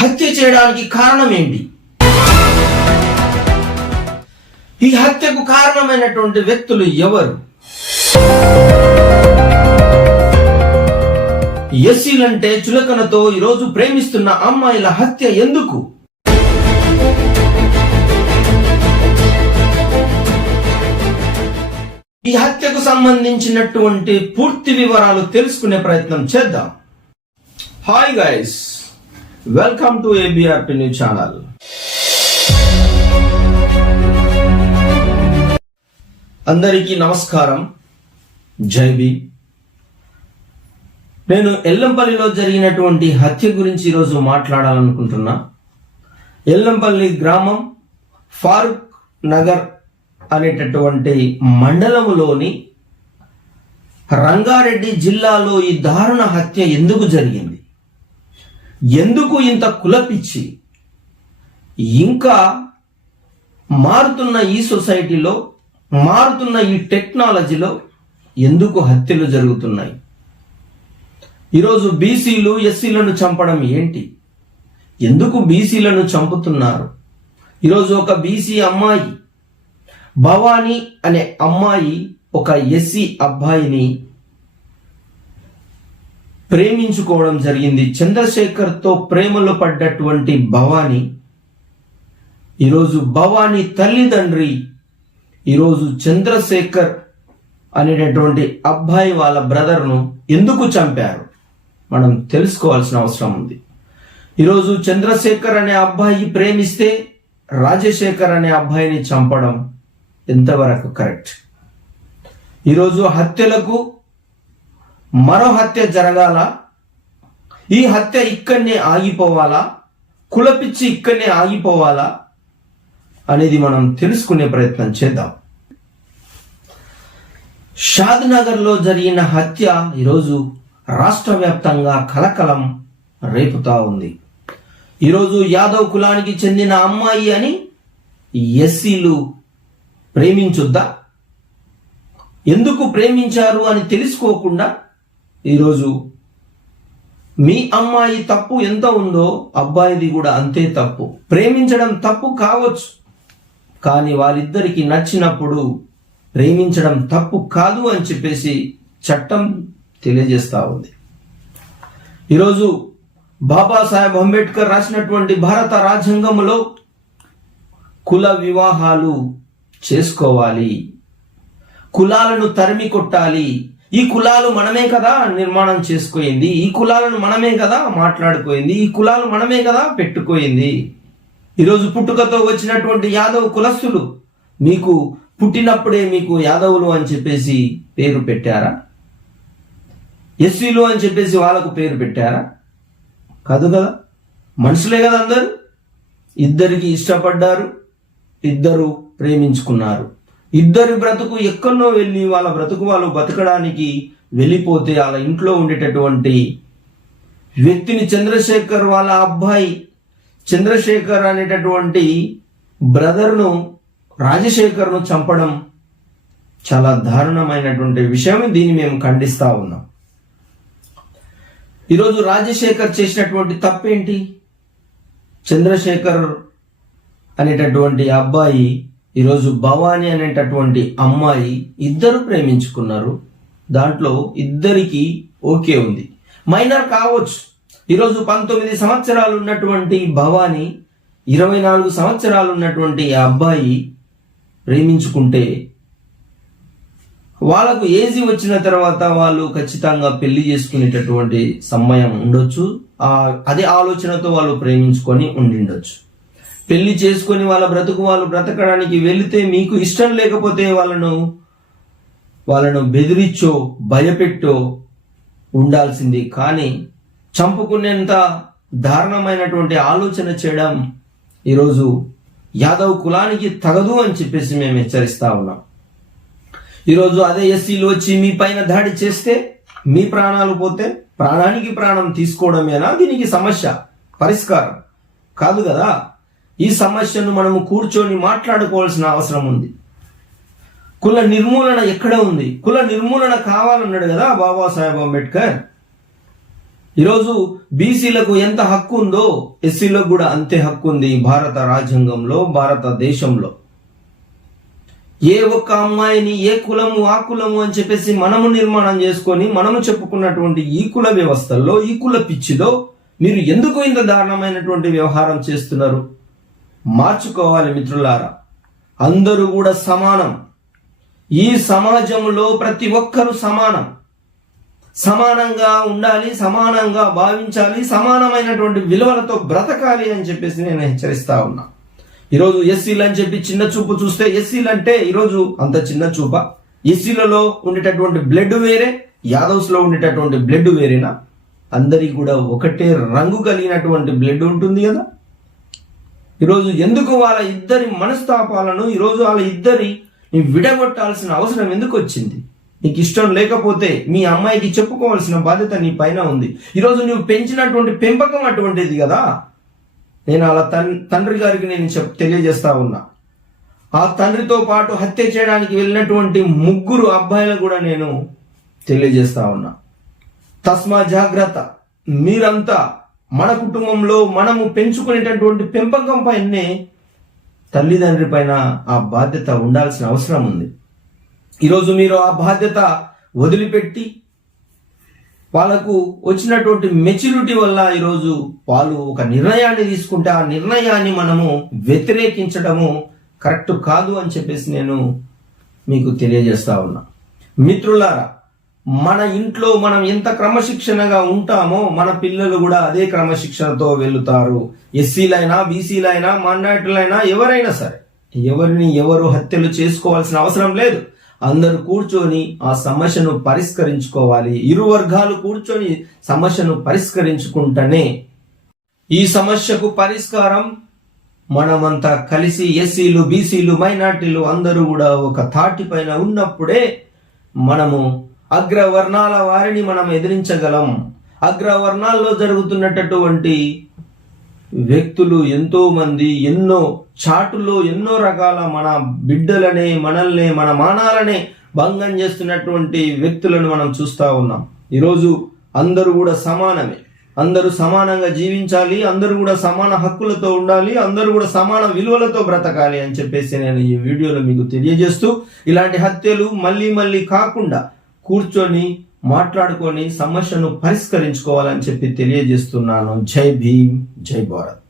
హత్య చేయడానికి కారణం ఏంటి? ఈ హత్యకు కారణమైనటువంటి వ్యక్తులు ఎవరు? ఎస్సీలంటే చులకనతో ఈరోజు ప్రేమిస్తున్న అమ్మాయిల హత్య ఎందుకు? ఈ హత్యకు సంబంధించినటువంటి పూర్తి వివరాలు తెలుసుకునే ప్రయత్నం చేద్దాం. Hi guys welcome to ABRP news channel అందరికీ నమస్కారం. జై భీమ్. నేను ఎల్లంపల్లిలో జరిగినటువంటి హత్య గురించి ఈరోజు మాట్లాడాలనుకుంటున్నా. ఎల్లంపల్లి గ్రామం ఫారూక్ నగర్ అనేటటువంటి మండలంలోని రంగారెడ్డి జిల్లాలో ఈ దారుణ హత్య ఎందుకు జరిగింది? ఎందుకు ఇంత కులపిచ్చి? ఇంకా మారుతున్న ఈ సొసైటీలో మారుతున్న ఈ టెక్నాలజీలో ఎందుకు హత్యలు జరుగుతున్నాయి? ఈరోజు బీసీలు ఎస్సీలను చంపడం ఏంటి? ఎందుకు బీసీలను చంపుతున్నారు? ఈరోజు ఒక బీసీ అమ్మాయి భవానీ అనే అమ్మాయి ఒక ఎస్సీ అబ్బాయిని ప్రేమించుకోవడం జరిగింది. చంద్రశేఖర్తో ప్రేమలో పడ్డటువంటి భవాని ఈరోజు భవాని తల్లిదండ్రి ఈరోజు చంద్రశేఖర్ అనేటటువంటి అబ్బాయి వాళ్ళ బ్రదర్ను ఎందుకు చంపారు? మనం తెలుసుకోవాల్సిన అవసరం ఉంది. ఈరోజు చంద్రశేఖర్ అనే అబ్బాయి ప్రేమిస్తే రాజశేఖర్ అనే అబ్బాయిని చంపడం ఎంతవరకు కరెక్ట్? ఈరోజు హత్యలకు మరో హత్య జరగాల? ఈ హత్య ఇక్కడనే ఆగిపోవాలా? కులపిచ్చి ఇక్కడనే ఆగిపోవాలా? అనేది మనం తెలుసుకునే ప్రయత్నం చేద్దాం. షాద్ నగర్లో జరిగిన హత్య ఈరోజు రాష్ట్ర వ్యాప్తంగా కలకలం రేపుతా ఉంది. ఈరోజు యాదవ్ కులానికి చెందిన అమ్మాయి అని ఎస్సీలు ప్రేమించుద్దా? ఎందుకు ప్రేమించారు అని తెలుసుకోకుండా ఈరోజు మీ అమ్మాయి తప్పు ఎంత ఉందో అబ్బాయిది కూడా అంతే తప్పు. ప్రేమించడం తప్పు కావచ్చు. కానీ వారిద్దరికి నచ్చినప్పుడు ప్రేమించడం తప్పు కాదు అని చెప్పేసి చట్టం తెలియజేస్తా ఉంది. ఈరోజు బాబాసాహెబ్ అంబేద్కర్ రాసినటువంటి భారత రాజ్యాంగంలో కుల వివాహాలు చేసుకోవాలి. కులాలను తరిమి కొట్టాలి. ఈ కులాలు మనమే కదా నిర్మాణం చేసుకోయింది ఈ కులాలను మనమే కదా మాట్లాడుకోయింది ఈ కులాలు మనమే కదా పెట్టుకోయింది ఈరోజు పుట్టుకతో వచ్చినటువంటి యాదవ్ కులస్తులు మీకు పుట్టినప్పుడే మీకు యాదవులు అని చెప్పేసి పేరు పెట్టారా? ఎస్సీలు అని చెప్పేసి వాళ్ళకు పేరు పెట్టారా? కాదు కదా. మనుషులే కదా అందరు. ఇద్దరికి ఇష్టపడ్డారు ఇద్దరు ప్రేమించుకున్నారు. ఇద్దరి బ్రతుకు ఎక్కడో వెళ్ళి వాళ్ళ బ్రతుకు వాళ్ళు బతకడానికి వెళ్ళిపోతే వాళ్ళ ఇంట్లో ఉండేటటువంటి వ్యక్తిని చంద్రశేఖర్ వాళ్ళ అబ్బాయి చంద్రశేఖర్ అనేటటువంటి బ్రదర్ను రాజశేఖర్ను చంపడం చాలా దారుణమైనటువంటి విషయం దీన్ని మేము ఖండిస్తా ఉన్నాం. ఈరోజు రాజశేఖర్ చేసినటువంటి తప్పేంటి? చంద్రశేఖర్ అనేటటువంటి అబ్బాయి ఈరోజు భవానీ అనేటటువంటి అమ్మాయి ఇద్దరు ప్రేమించుకున్నారు. దాంట్లో ఇద్దరికి ఓకే ఉంది. మైనర్ కావచ్చు. ఈరోజు పంతొమ్మిది సంవత్సరాలు ఉన్నటువంటి భవానీ ఇరవై నాలుగు సంవత్సరాలు ఉన్నటువంటి ఆ అబ్బాయి ప్రేమించుకుంటే వాళ్ళకు ఏజీ వచ్చిన తర్వాత వాళ్ళు ఖచ్చితంగా పెళ్ళి చేసుకునేటటువంటి సమయం ఉండొచ్చు. ఆ అదే ఆలోచనతో వాళ్ళు ప్రేమించుకొని ఉండిండొచ్చు. పెళ్ళి చేసుకొని వాళ్ళ బ్రతుకు వాళ్ళు బ్రతకడానికి వెళితే మీకు ఇష్టం లేకపోతే వాళ్ళను వాళ్ళను బెదిరించో భయపెట్టో ఉండాల్సింది. కానీ చంపుకునేంత దారుణమైనటువంటి ఆలోచన చేయడం ఈరోజు యాదవ్ కులానికి తగదు అని చెప్పేసి మేము హెచ్చరిస్తా ఉన్నాం. ఈరోజు అదే ఎస్సీలు వచ్చి మీ పైన దాడి చేస్తే మీ ప్రాణాలు పోతే ప్రాణానికి ప్రాణం తీసుకోవడమేనా? దీనికి సమస్య పరిష్కారం. కాదు కదా? ఈ సమస్యను మనము కూర్చొని మాట్లాడుకోవాల్సిన అవసరం ఉంది. కుల నిర్మూలన ఎక్కడ ఉంది? కుల నిర్మూలన కావాలన్నాడు కదా బాబాసాహెబ్ అంబేద్కర్. ఈరోజు బీసీలకు ఎంత హక్కు ఉందో ఎస్సీలకు కూడా అంతే హక్కు ఉంది భారత రాజ్యాంగంలో భారతదేశంలో ఏ ఒక్క అమ్మాయిని ఏ కులము ఆ కులము అని చెప్పేసి మనము నిర్మాణం చేసుకొని మనము చెప్పుకున్నటువంటి ఈ కుల వ్యవస్థల్లో ఈ కుల పిచ్చిలో మీరు ఎందుకు ఇంత దారుణమైనటువంటి వ్యవహారం చేస్తున్నారు? మార్చుకోవాలి మిత్రులారా. అందరూ కూడా సమానం. ఈ సమాజంలో ప్రతి ఒక్కరూ సమానం. సమానంగా ఉండాలి సమానంగా భావించాలి సమానమైనటువంటి విలువలతో బ్రతకాలి అని చెప్పేసి నేను హెచ్చరిస్తా ఉన్నా. ఈరోజు ఎస్సీలు అని చెప్పి చిన్న చూపు చూస్తే ఎస్సీలు అంటే ఈరోజు అంత చిన్న చూప. ఎస్సీలలో ఉండేటటువంటి బ్లడ్ వేరే యాదవ్స్లో ఉండేటటువంటి బ్లడ్ వేరేనా? అందరికి కూడా ఒకటే రంగు కలిగినటువంటి బ్లడ్ ఉంటుంది కదా. ఈరోజు ఎందుకు వాళ్ళ ఇద్దరి మనస్తాపాలను ఈరోజు వాళ్ళ ఇద్దరి నీ విడగొట్టాల్సిన అవసరం ఎందుకు వచ్చింది? నీకు ఇష్టం లేకపోతే మీ అమ్మాయికి చెప్పుకోవాల్సిన బాధ్యత నీ పైన ఉంది. ఈరోజు నువ్వు పెంచినటువంటి పెంపకం అటువంటిది కదా? నేను అలా తన్ తండ్రి గారికి నేను చెప్ తెలియజేస్తా ఉన్నా. ఆ తండ్రితో పాటు హత్య చేయడానికి వెళ్ళినటువంటి ముగ్గురు అబ్బాయిలు కూడా నేను తెలియజేస్తా ఉన్నా. తస్మా జాగ్రత్త. మీరంతా మన కుటుంబంలో మనము పెంచుకునేటటువంటి పెంపకం పైనే తల్లిదండ్రి పైన ఆ బాధ్యత ఉండాల్సిన అవసరం ఉంది. ఈరోజు మీరు ఆ బాధ్యత వదిలిపెట్టి వాళ్ళకు వచ్చినటువంటి మెచ్యూరిటీ వల్ల ఈరోజు వాళ్ళు ఒక నిర్ణయాన్ని తీసుకుంటే ఆ నిర్ణయాన్ని మనము వ్యతిరేకించడము కరెక్ట్ కాదు అని చెప్పేసి నేను మీకు తెలియజేస్తా ఉన్నా. మిత్రులారా మన ఇంట్లో మనం ఎంత క్రమశిక్షణగా ఉంటామో మన పిల్లలు కూడా అదే క్రమశిక్షణతో వెళ్తారు. ఎస్సీలైనా బీసీలైనా మైనార్టీలైనా ఎవరైనా సరే ఎవరిని ఎవరు హత్యలు చేసుకోవాల్సిన అవసరం లేదు. అందరూ కూర్చొని ఆ సమస్యను పరిష్కరించుకోవాలి. ఇరు వర్గాలు కూర్చొని సమస్యను పరిష్కరించుకుంటేనే ఈ సమస్యకు పరిష్కారం మనమంతా కలిసి ఎస్సీలు బీసీలు మైనార్టీలు అందరూ కూడా ఒక తాటి పైన ఉన్నప్పుడే మనము అగ్రవర్ణాల వారిని మనం ఎదిరించగలం. అగ్రవర్ణాల్లో జరుగుతున్నటువంటి వ్యక్తులు ఎంతో మంది ఎన్నో చాటులో ఎన్నో రకాల మన బిడ్డలనే మనల్ని మన మానాలనే భంగం చేస్తున్నటువంటి వ్యక్తులను మనం చూస్తా ఉన్నాం. ఈరోజు అందరూ కూడా సమానమే. అందరూ సమానంగా జీవించాలి అందరూ కూడా సమాన హక్కులతో ఉండాలి అందరూ కూడా సమాన విలువలతో బ్రతకాలి అని చెప్పేసి నేను ఈ వీడియోలో మీకు తెలియజేస్తూ ఇలాంటి హత్యలు మళ్ళీ మళ్ళీ కాకుండా కూర్చొని మాట్లాడుకొని సమస్యను పరిష్కరించుకోవాలని చెప్పి తెలియజేస్తున్నాను. జై భీమ్ జై భారత్.